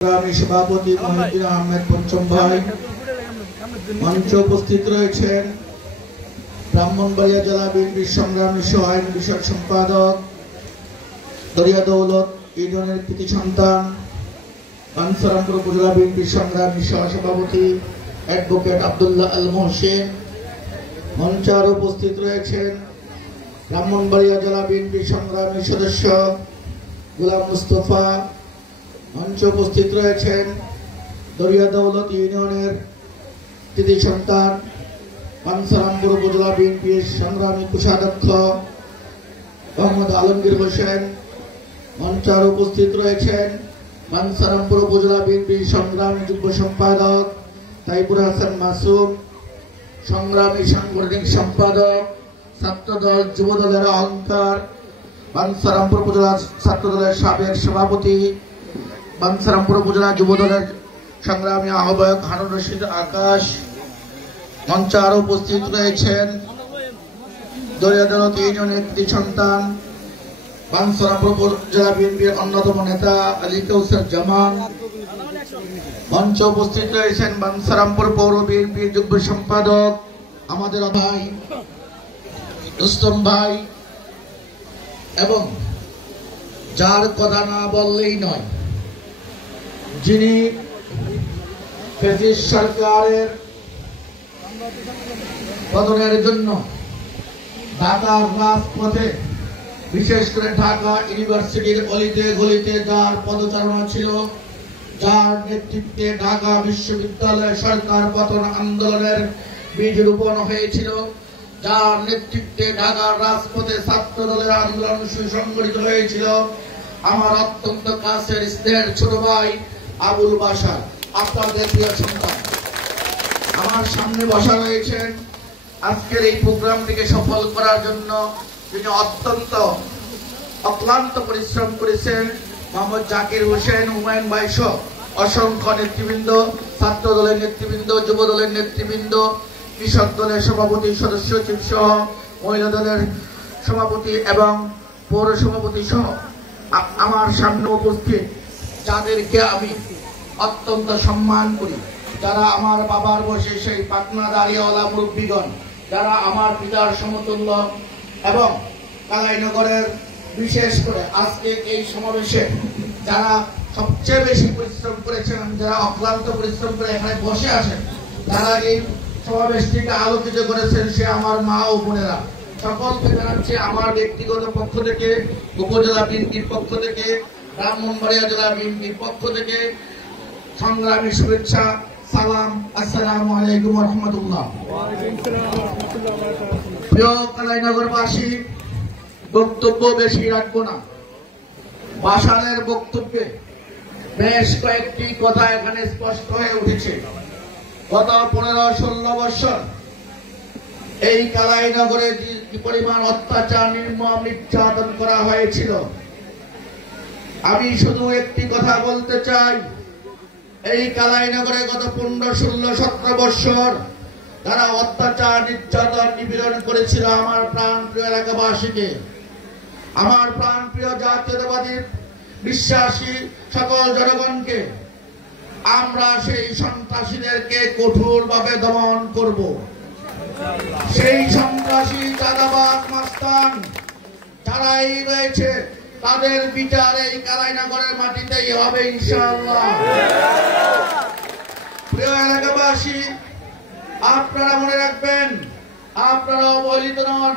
সভাপতি মহিউদ্দিন আহমেদ পঞ্চম ভাই মঞ্চে উপস্থিত রয়েছেন ব্রাহ্মণবাড়িয়া জেলা বিএনপির সংগ্রামী আইন বিষয়ক সম্পাদক দরিয়া দৌলত ইউনিয়নের কৃতি সন্তান বাঞ্ছারামপুর উপজেলা বিএনপির সংগ্রামী সহসভাপতি অ্যাডভোকেট আব্দুল্লাহ আল মোহসেন। মঞ্চে আরো উপস্থিত রয়েছেন ব্রাহ্মণবাড়িয়া জেলা বিএনপির সংগ্রামী সদস্য গোলাম মুস্তফা। মঞ্চে উপস্থিত রয়েছেন দরিয়া দৌলত ইউনিয়নের কৃতি সন্তান বাঞ্ছারামপুর উপজেলা বিএনপির সংগ্রামী কোষাধ্যক্ষ মোহাম্মদ আলমগীর হোসেন। মঞ্চে আরো উপস্থিত রয়েছেন বাঞ্ছারামপুর উপজেলা বিএনপির সংগ্রামী যুগ্ম সম্পাদক তাইপুর হাসান মাসুম, সংগ্রামী সাংগঠনিক সম্পাদক ছাত্রদল যুবদলের অহংকার বাঞ্ছারামপুর উপজেলা ছাত্রদলের সাবেক সভাপতি বাঞ্ছারামপুর উপজেলা যুবদলের সংগ্রামী আহ্বায়ক হারুন রশিদ আকাশ। মঞ্চে আরো উপস্থিত রয়েছেন দরিয়া দৌলত ইউনিয়নের কৃতি সন্তান বাঞ্ছারামপুর উপজেলা বিএনপির অন্যতম নেতা আলী কৌসার জামান। মঞ্চে উপস্থিত রয়েছেন বাঞ্ছারামপুর পৌর বিএনপির যুগ্ম সম্পাদক আমাদের ভাই রুস্তম ভাই, এবং যার কথা না বললেই নয়, যিনি ফ্যাসিস্ট সরকারের পতনের জন্য ঢাকার রাজপথে বিশেষ করে ঢাকা ইউনিভার্সিটির অলিতে গলিতে যার পদচারণা ছিল, যার নেতৃত্বে ঢাকা বিশ্ববিদ্যালয় সরকার পতন আন্দোলনের বীজ রোপণ হয়েছিল, যার নেতৃত্বে ঢাকার রাজপথে ছাত্র দলের আন্দোলন সুসংগঠিত হয়েছিল, আমার অত্যন্ত কাছের স্নেহের ছোট ভাই আবুল বাশার, আপনাদের প্রিয় সন্তান। আমার সামনে বসা রয়েছেন আজকের এই প্রোগ্রামটিকে সফল করার জন্য যিনি অত্যন্ত অক্লান্ত পরিশ্রম করেছেন, মোহাম্মদ জাকির হোসেন, হুমায়ুন ভাই সহ অসংখ্য নেতৃবৃন্দ, ছাত্র দলের নেতৃবৃন্দ, যুব দলের নেতৃবৃন্দ, কৃষক দলের সভাপতি সদস্য সচিব সহ মহিলা দলের সভাপতি এবং পৌর সভাপতি সহ আমার সামনে উপস্থিত যাদেরকে আমি অত্যন্ত সম্মান করি, যারা আমার বাবার বয়সে সেই পাটনা দাঁড়িয়েওয়ালা মুরব্বীগণ, যারা আমার পিতার সমতুল্য, এবং কালাইনগরের বিশেষ করে আজকে এই সমাবেশে যারা সবচেয়ে বেশি পরিশ্রম করেছেন, যারা অক্লান্ত পরিশ্রম করে এখানে বসে আছেন, যারা এই সমাবেশটিকে আলোকিত করেছেন, সে আমার মা ও বোনেরা, সকলকে জানাচ্ছি আমার ব্যক্তিগত পক্ষ থেকে, উপজেলা বিএনপির পক্ষ থেকে, ব্রাহ্মণবাড়িয়া জেলা বিএনপির পক্ষ থেকে সংগ্রামী শুভেচ্ছা, সালাম, আসসালামু আলাইকুম ওয়া রাহমাতুল্লাহ। প্রিয় কালাইনগরবাসী, বক্তব্য বেশি রাখবো না। বাশারের বক্তব্যে বেশ কয়েকটি কথা এখানে স্পষ্ট হয়ে উঠেছে। গত 15-16 বছর এই কালাইনগরে যে পরিমাণ অত্যাচার, নির্মম নির্যাতন করা হয়েছিল, আমি শুধু একটি কথা বলতে চাই, এই কালাইনগরে গত 15-16-17 বছর তারা অত্যাচার, নির্যাতন, নিপীড়ন করেছিল আমার প্রাণপ্রিয় এলাকাবাসীকে, আমার প্রাণপ্রিয় জাতীয়তাবাদী বিশ্বাসী সকল জনগণকে। আমরা সেই সন্ত্রাসীদেরকে কঠোরভাবে দমন করব। সেই সন্ত্রাসী চাঁদাবাজ মাস্তান যারাই রয়েছে তাদের বিচার এই কালাইনগরের মাটিতেই হবে ইনশাআল্লাহ। প্রিয় এলাকাবাসী, আপনারা মনে রাখবেন, আপনারা অবহেলিত নন।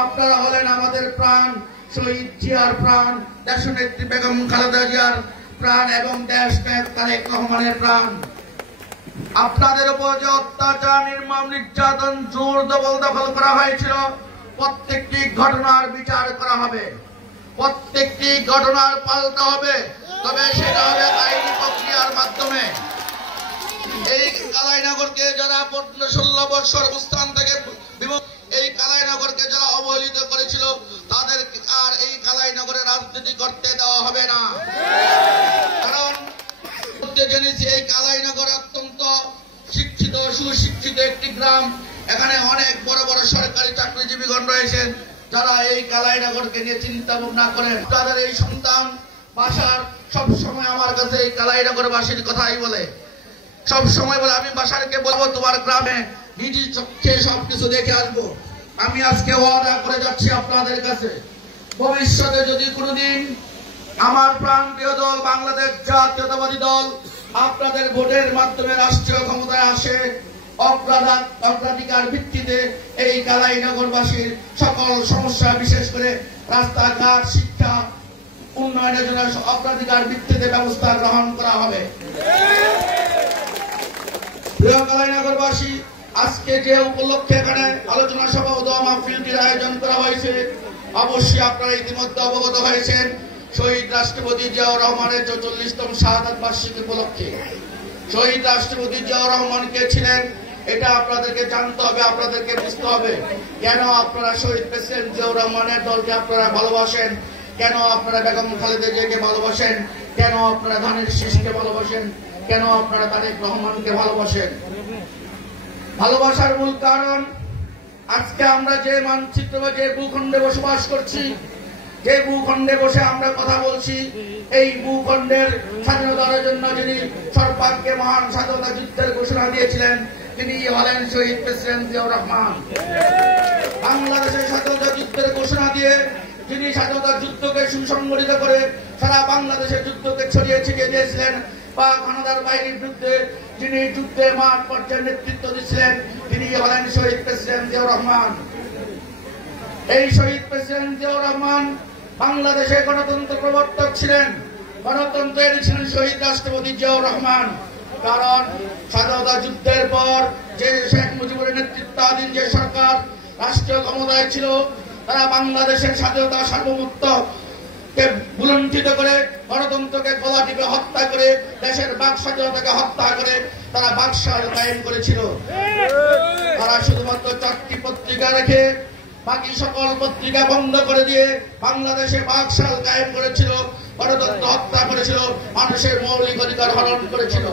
আপনারা হলেন আমাদের প্রাণ শহীদ জিয়ার প্রাণ, দেশনেত্রী বেগম খালেদা জিয়ার প্রাণ এবং দেশ নায়ক তারেক রহমানের প্রাণ। আপনাদের উপর যে অত্যাচার, নির্মম নির্যাতন, জোর জবরদখল করা হয়েছিল, প্রত্যেকটি ঘটনার বিচার করা হবে, প্রত্যেকটি ঘটনার পাল্টা হবে, তবে সেটা হবে আইনি প্রক্রিয়ার মাধ্যমে। এই কালাইনগরকে যারা 15-16 বছর অবস্থান থেকে এই কালাইনগরকে যারা অবহেলিত করেছিল, তাদের আর এই কালাইনগরে রাজনীতি করতে দেওয়া হবে না। কারণ জেনেছি এই কালাইনগর অত্যন্ত শিক্ষিত, সুশিক্ষিত একটি গ্রাম। এখানে অনেক বড় বড় সরকারি চাকরিজীবীগণ রয়েছেন যারা এই কালাইনগরকে নিয়ে চিন্তা ভাবনা করেন। তাদের এই সন্তান বাসার সব সময় আমার কাছে এই কালাইনগরবাসীর কথাই বলে, সব সময় বলে আমি বাসারকে বলবো তোমার গ্রামে নিজের চোখে সবকিছু দেখে আসবো। আমি আজকে ওয়াদা করে যাচ্ছি আপনাদের কাছে, ভবিষ্যতে যদি কোনোদিন আমার প্রাণপ্রিয় দল বাংলাদেশ জাতীয়তাবাদী দল আপনাদের ভোটের মাধ্যমে রাষ্ট্রীয় ক্ষমতায় আসে, অগ্রাধিকার ভিত্তিতে এই কালাইনগরবাসীর সকল সমস্যা, বিশেষ করে রাস্তাঘাট, শিক্ষা উন্নয়নের জন্য অগ্রাধিকার ভিত্তিতে ব্যবস্থা গ্রহণ করা হবে। প্রিয় কালাইনগরবাসী, আজকে যে উপলক্ষে এখানে আলোচনা সভা ও দোয়া মাহফিলটির আয়োজন করা হয়েছে, অবশ্যই আপনারা ইতিমধ্যে অবগত হয়েছেন শহীদ রাষ্ট্রপতি জিয়াউর রহমানের 44তম শাহাদাত বার্ষিকী উপলক্ষে। শহীদ রাষ্ট্রপতি জিয়াউর রহমান কে ছিলেন এটা আপনাদেরকে জানতে হবে, আপনাদেরকে বুঝতে হবে। কেন আপনারা শহীদ প্রেসিডেন্ট জিয়াউর রহমানের দলকে আপনারা ভালোবাসেন, কেন আপনারা বেগম খালেদা জিয়াকে ভালোবাসেন, কেন আপনারা ধানের শীষকে ভালোবাসেন, কেন আপনারা তারেক রহমানকে ভালোবাসেন। ভালোবাসার মূল কারণ আজকে আমরা যে মানচিত্র বা যে ভূখণ্ডে বসবাস করছি, যে ভূখণ্ডে বসে আমরা কথা বলছি, এই ভূখণ্ডের স্বাধীনতার জন্য যিনি সর্বাগ্রে মহান স্বাধীনতা যুদ্ধের ঘোষণা দিয়েছিলেন তিনি হলেন শহীদ প্রেসিডেন্ট জিয়াউর রহমান। বাংলাদেশের স্বাধীনতা যুদ্ধের ঘোষণা দিয়ে যিনি স্বাধীনতা যুদ্ধকে সুসংগঠিত করে সারা বাংলাদেশের যুদ্ধকে ছড়িয়ে ছিটিয়ে দিয়েছিলেন, বা হানাদার বাহিনীর বিরুদ্ধে যিনি যুদ্ধে মাঠ পর্যায়ে নেতৃত্ব দিচ্ছিলেন তিনি হলেন শহীদ প্রেসিডেন্ট জিয়াউর রহমান। এই শহীদ প্রেসিডেন্ট জিয়াউর রহমান বাংলাদেশে গণতন্ত্র প্রবর্তক ছিলেন, গণতন্ত্রের ছিলেন শহীদ রাষ্ট্রপতি জিয়াউর রহমান। কারণ স্বাধীনতা যুদ্ধের পর যে শেখ মুজিবুরের নেতৃত্বাধীন যে সরকার রাষ্ট্রীয় ক্ষমতায় ছিল, তারা বাংলাদেশের স্বাধীনতা সার্বভৌমত্বকে বুলণ্ঠিত করে, গণতন্ত্রকে গলা টিপে হত্যা করে, দেশের বাক স্বাধীনতাকে হত্যা করে তারা বাকশাল কায়েম করেছিল। তারা শুধুমাত্র 4টি পত্রিকা রেখে বাকি সকল পত্রিকা বন্ধ করে দিয়ে বাংলাদেশে বাকশাল কায়েম করেছিল, গণতন্ত্র হত্যা করেছিল, মানুষের মৌলিক অধিকার হরণ করেছিল।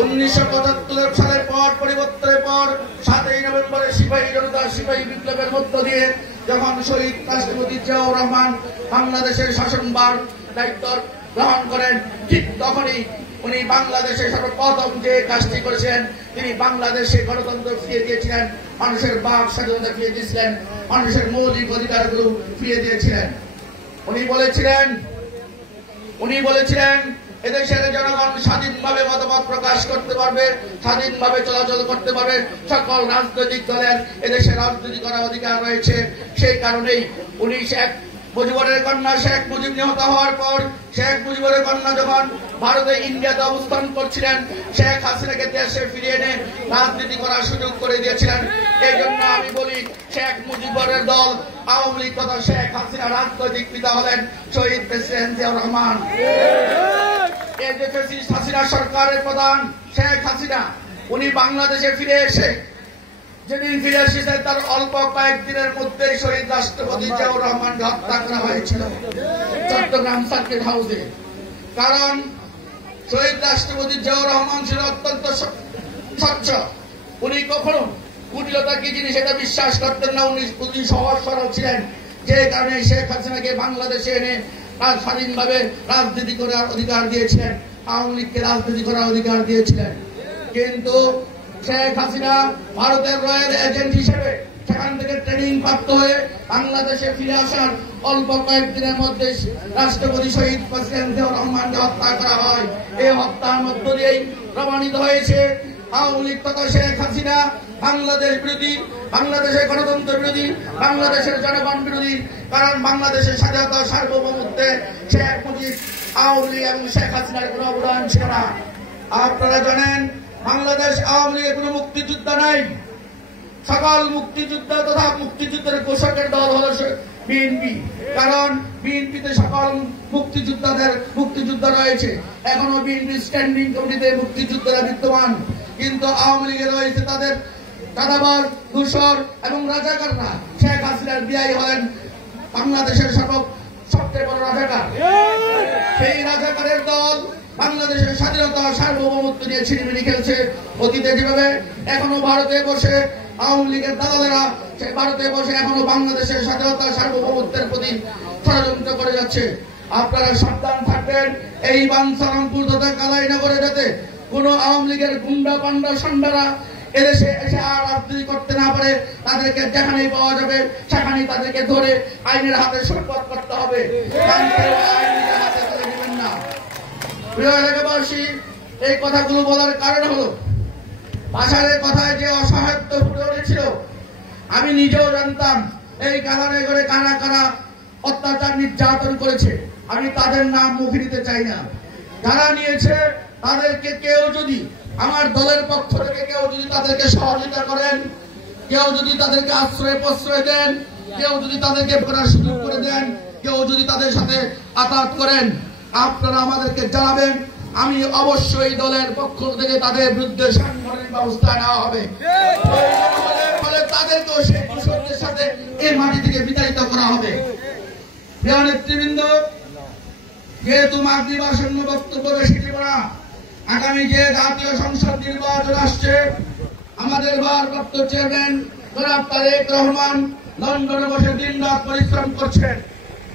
1975 সালের পর পরিবর্তনের পর 7ই নভেম্বরের সিপাহী জনতা সিপাহী বিপ্লবের মধ্য দিয়ে যখন শহীদ রাষ্ট্রপতি জিয়াউর রহমান বাংলাদেশের শাসনভার দায়িত্ব গ্রহণ করেন, ঠিক তখনই উনি বাংলাদেশে সর্বপ্রথম যে কাজটি করেছিলেন তিনি বাংলাদেশে গণতন্ত্র ফিরিয়ে দিয়েছিলেন, মানুষের বাক স্বাধীনতা ফিরিয়ে দিয়েছিলেন, মানুষের মৌলিক অধিকারগুলো ফিরিয়ে দিয়েছিলেন। উনি বলেছিলেন এদেশের জনগণ স্বাধীনভাবে মতামত প্রকাশ করতে পারবে, স্বাধীনভাবে চলাচল করতে পারবে, সকল রাজনৈতিক দলের এদেশে রাজনীতি করার অধিকার রয়েছে। সেই কারণেই উনি শেখ মুজিবুরের কন্যা শেখ মুজিব নিহত হওয়ার পর শেখ মুজিবুরের কন্যা যখন ভারতে ইন্ডিয়াতে অবস্থান করছিলেন, শেখ হাসিনাকে দেশে ফিরিয়ে এনে রাজনীতি করার সুযোগ করে দিয়েছিলেন। এই জন্য আমি বলি শেখ মুজিবুরের দল আওয়ামী লীগ তথা শেখ হাসিনা রাজনৈতিক পিতা হলেন শহীদ প্রেসিডেন্ট জিয়াউর রহমান। এই যে ফ্যাসিস্ট হাসিনা সরকারের প্রধান শেখ হাসিনা, উনি বাংলাদেশে ফিরে এসে যেদিন ফিরে এসেছেন তার অল্প কয়েকদিনের মধ্যে শহীদ রাষ্ট্রপতি জিয়াউর রহমানকে হত্যা করা হয়েছিল চট্টগ্রাম সার্কিট হাউসে। কারণ শহীদ রাষ্ট্রপতি জিয়াউর রহমান ছিল অত্যন্ত স্বচ্ছ, উনি কখনো কুটিলতা কি জিনিস সেটা বিশ্বাস করতেন না, উনি সহজ সরল ছিলেন। যে কারণে শেখ হাসিনাকে বাংলাদেশে এনে স্বাধীনভাবে রাজনীতি করার অধিকার দিয়েছিলেন, আওয়ামী লীগকে রাজনীতি করার অধিকার দিয়েছিলেন। কিন্তু শেখ হাসিনা ভারতের রয়্যাল এজেন্ট হিসেবে সেখান থেকে ট্রেনিং প্রাপ্ত হয়ে বাংলাদেশে ফিরে আসার অল্প কয়েকদিনের মধ্যে রাষ্ট্রপতি শহীদ প্রেসিডেন্ট জিয়াউর রহমানকে হত্যা করা হয়। এই হত্যার মধ্য দিয়েই প্রমাণিত হয়েছে আওয়ামী লীগ তথা শেখ হাসিনা বাংলাদেশ বিরোধী, বাংলাদেশের গণতন্ত্র বিরোধী, বাংলাদেশের জনগণ বিরোধী। কারণ বাংলাদেশের স্বাধীনতা সার্বভৌমত্বে শেখ মুজিব, আওয়ামী লীগ এবং শেখ হাসিনার কোনো অবদান ছিল না। আপনারা জানেন বাংলাদেশ আওয়ামী লীগের কোনো মুক্তিযোদ্ধা নাই। সকল মুক্তিযোদ্ধা তথা মুক্তিযুদ্ধের ঘোষকের দল হল বিএনপি। কারণ বিএনপিতে সকল মুক্তিযোদ্ধা রয়েছে, এখনো বিএনপি স্ট্যান্ডিং কমিটিতে মুক্তিযোদ্ধারা বিদ্যমান। কিন্তু আওয়ামী লীগে রয়েছে তাদের দাদাবার, দূষর এবং রাজাকাররা। শেখ হাসিনার বিআই হলেন বাংলাদেশের সবচেয়ে বড় রাজাকার। সেই রাজাকারের দল বাংলাদেশের স্বাধীনতা সার্বভৌমত্ব নিয়ে ছিনিমিনি খেলছে। অতীতে যেভাবে এখনো ভারতে বসে আওয়ামী লীগের দালালেরা সে ভারতে বসে এখনো বাংলাদেশের স্বাধীনতা সার্বভৌমত্বের প্রতি ষড়যন্ত্র করে যাচ্ছে। আপনারা সাবধান থাকবেন। এই বাঞ্ছারামপুর তথা কালাইনগরে যাতে কোনো আওয়ামী লীগের গুন্ডা পান্ডা সন্ডারা এদেশে এসে আর রাজনীতি করতে না পারে, তাদেরকে যেখানেই পাওয়া যাবে সেখানেই তাদেরকে ধরে আইনের হাতে সোপর্দ করতে হবে। আইনের হাতে তুলে নেবেন না। প্রিয় এলাকাবাসী, এই কথাগুলো বলার কারণ হলো বাশারের কথায় যে অসহায়ত্ব ফুটে উঠেছিল, আমি নিজেও জানতাম এই কালাইনগরে কারা কারা অত্যাচার নির্যাতন করেছে। আমি তাদের নাম মুখে নিতে চাই না। যারা নিয়েছে তাদেরকে কেউ যদি আমার দলের পক্ষ থেকে কেউ যদি তাদেরকে সহযোগিতা করেন, কেউ যদি তাদেরকে আশ্রয় প্রশ্রয় দেন, কেউ যদি তাদেরকে করার সুযোগ করে দেন, কেউ যদি তাদের সাথে আঘাত করেন, আপনারা আমাদেরকে জানাবেন। আমি অবশ্যই দলের পক্ষ থেকে তাদের বিরুদ্ধে সাংগঠনিক ব্যবস্থা নেওয়া হবে। ফলে তাদেরকেও সেই কৃষকদের সাথে এই মাটি থেকে বিতাড়িত করা হবে। প্রিয় নেতৃবৃন্দ, যেহেতু মাগরিব আসন্ন বক্তব্য বেশি দিব না, আগামী যে জাতীয় সংসদ নির্বাচন আসছে, আমাদের ভারপ্রাপ্ত চেয়ারম্যান জনাব তারেক রহমান লন্ডনে বসে দিনরাত পরিশ্রম করছেন।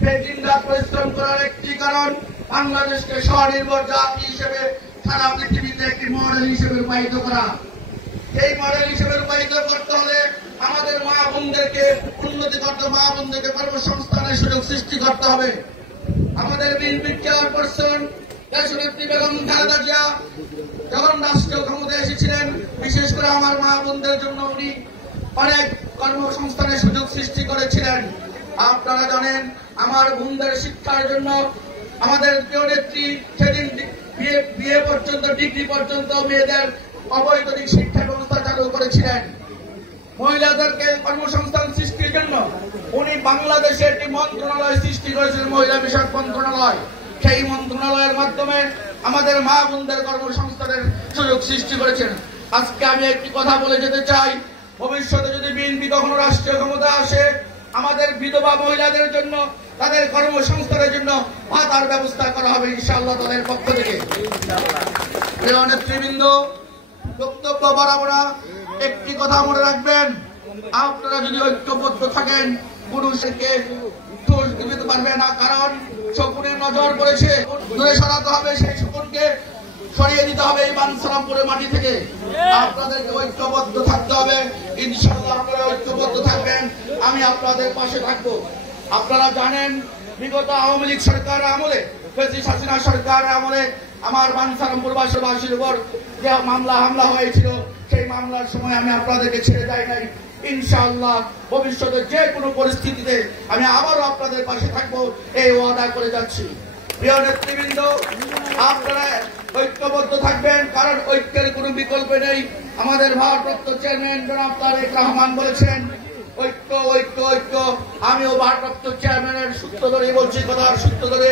সেই দিনরাত পরিশ্রম করার একটি কারণ বাংলাদেশকে স্বনির্ভর জাতি হিসেবে সারা পৃথিবীতে একটি মডেল হিসেবে রূপায়িত করা। এই মডেল হিসেবে রূপায়িত করতে হলে আমাদের মা বোনদেরকে উন্নতি করতে, মা বোনদেরকে কর্মসংস্থানের সুযোগ সৃষ্টি করতে হবে। আমাদের বিএনপির চেয়ারপারসন দেশনেত্রী বেগম খালেদা জিয়া যখন রাষ্ট্র ক্ষমতায় এসেছিলেন, বিশেষ করে আমার মা বোনদের জন্য উনি অনেক কর্মসংস্থানের সুযোগ সৃষ্টি করেছিলেন। আপনারা জানেন, আমার বোনদের শিক্ষার জন্য আমাদের প্রিয় নেত্রী সেদিন বিএ পর্যন্ত, ডিগ্রি পর্যন্ত মেয়েদের অবৈতনিক শিক্ষা ব্যবস্থা চালু করেছিলেন। মহিলাদেরকে কর্মসংস্থান সৃষ্টির জন্য উনি বাংলাদেশে একটি মন্ত্রণালয় সৃষ্টি করেছিলেন, মহিলা বিষয়ক মন্ত্রণালয়। সেই মন্ত্রণালয়ের মাধ্যমে আমাদের মা বোনদের কর্মসংস্থানের সুযোগ সৃষ্টি করেছেন। আজকে আমি একটি কথা বলে যেতে চাই, ভবিষ্যতে যদি বিএনপি কখনো রাষ্ট্রীয় ক্ষমতা আসে, আমাদের বিধবা মহিলাদের জন্য, তাদের কর্মসংস্থানের জন্য ভাতার ব্যবস্থা করা হবে ইনশাআল্লাহ দলের পক্ষ থেকে। প্রিয় নেতৃবৃন্দ, বক্তব্য বাড়াবো না, একটি কথা মনে রাখবেন, আপনারা যদি ঐক্যবদ্ধ থাকেন পুরুষকে দোষ দিতে পারবে না। কারণ শকুনের নজর পড়েছে, দূরে সরাতে হবে, সেই শকুনকে সরিয়ে দিতে হবে এই বাঞ্ছারামপুরের মাটি থেকে। আপনাদেরকে ঐক্যবদ্ধ থাকতে হবে। ইনশাআল্লাহ আপনারা ঐক্যবদ্ধ থাকবেন, আমি আপনাদের পাশে থাকবো। আপনারা জানেন, বিগত আওয়ামী লীগ সরকারের আমলে, ফ্যাসিস্ট হাসিনা সরকারের আমলে আমার বাঞ্ছারামপুরবাসীর উপর যে হামলা হয়েছিল, সেই মামলার সময় আমি আপনাদেরকে ছেড়ে যাই নাই। ইনশাআল্লাহ ভবিষ্যতে যে কোনো পরিস্থিতিতে আমি আবারও আপনাদের পাশে থাকবো, এই ওয়াদা করে যাচ্ছি। প্রিয় নেতৃবৃন্দ, আপনারা ঐক্যবদ্ধ থাকবেন, কারণ ঐক্যের কোনো বিকল্প নেই। আমাদের ভারপ্রাপ্ত চেয়ারম্যান জনাব তারেক রহমান বলেছেন, ঐক্য ঐক্য ঐক্য। আমিও ভারপ্রাপ্ত চেয়ারম্যানের সূত্র ধরে বলছি, কথার সূত্র ধরে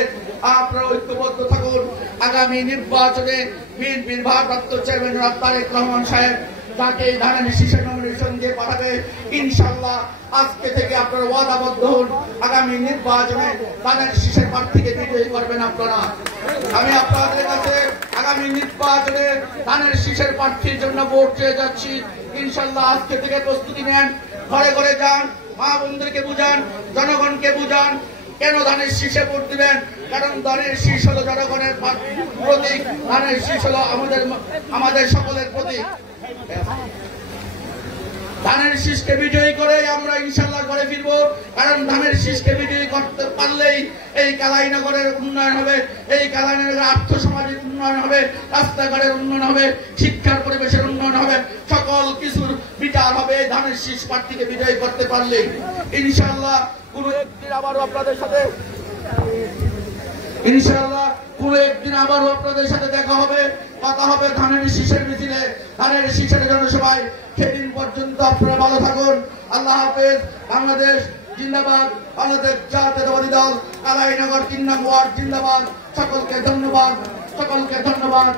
আপনারা ঐক্যবদ্ধ থাকুন। আগামী নির্বাচনে বিএনপির ভারপ্রাপ্ত চেয়ারম্যান জনাব তারেক রহমান সাহেব তাকে ধানের শীষে নমিনেশন দিয়ে পাঠাবে। ইনশাআল্লাহ আজকে থেকে আপনারা ওয়াদাবদ্ধ হন, আগামী নির্বাচনে ধানের শীষের প্রার্থীকে বিজয়ী করবেন আপনারা। আমি আপনাদের কাছে আগামী নির্বাচনে ধানের শীষের প্রার্থীর জন্য ভোট চেয়ে যাচ্ছি। ইনশাআল্লাহ আজকে থেকে প্রস্তুতি নেন, ঘরে ঘরে যান, মা বোনদেরকে বুঝান, জনগণকে বুঝান কেন ধানের শীষে ভোট দিবেন। কারণ ধানের শীষ হলো জনগণের প্রতীক, ধানের শীষ হলো আমাদের সকলের প্রতীক। ধানের শীষকে বিজয়ী করে আমরা ইনশাআল্লাহ ঘরে ফিরবো। কারণ ধানের শীষকে বিজয়ী করতে পারলেই এই কালাইনগরের উন্নয়ন হবে, এই কালাইনগরের আর্থ সামাজিক উন্নয়ন হবে, রাস্তাঘাটের উন্নয়ন হবে, শিক্ষার পরিবেশের উন্নয়ন হবে, সকল কিছুর বিচার হবে ধানের শীষ প্রার্থীকে বিজয়ী করতে পারলেই। ইনশাআল্লাহ কোনো একদিন আবারও আপনাদের সাথে দেখা হবে, কথা হবে ধানের শীষের মিছিলে, ধানের শীষের জনসভায়। সেদিন পর্যন্ত আপনারা ভালো থাকুন। আল্লাহ হাফেজ। বাংলাদেশ জিন্দাবাদ, বাংলাদেশ জাতীয়তাবাদী দল কালাইনগর ৩ নং ওয়ার্ড জিন্দাবাদ। সকলকে ধন্যবাদ, সকলকে ধন্যবাদ।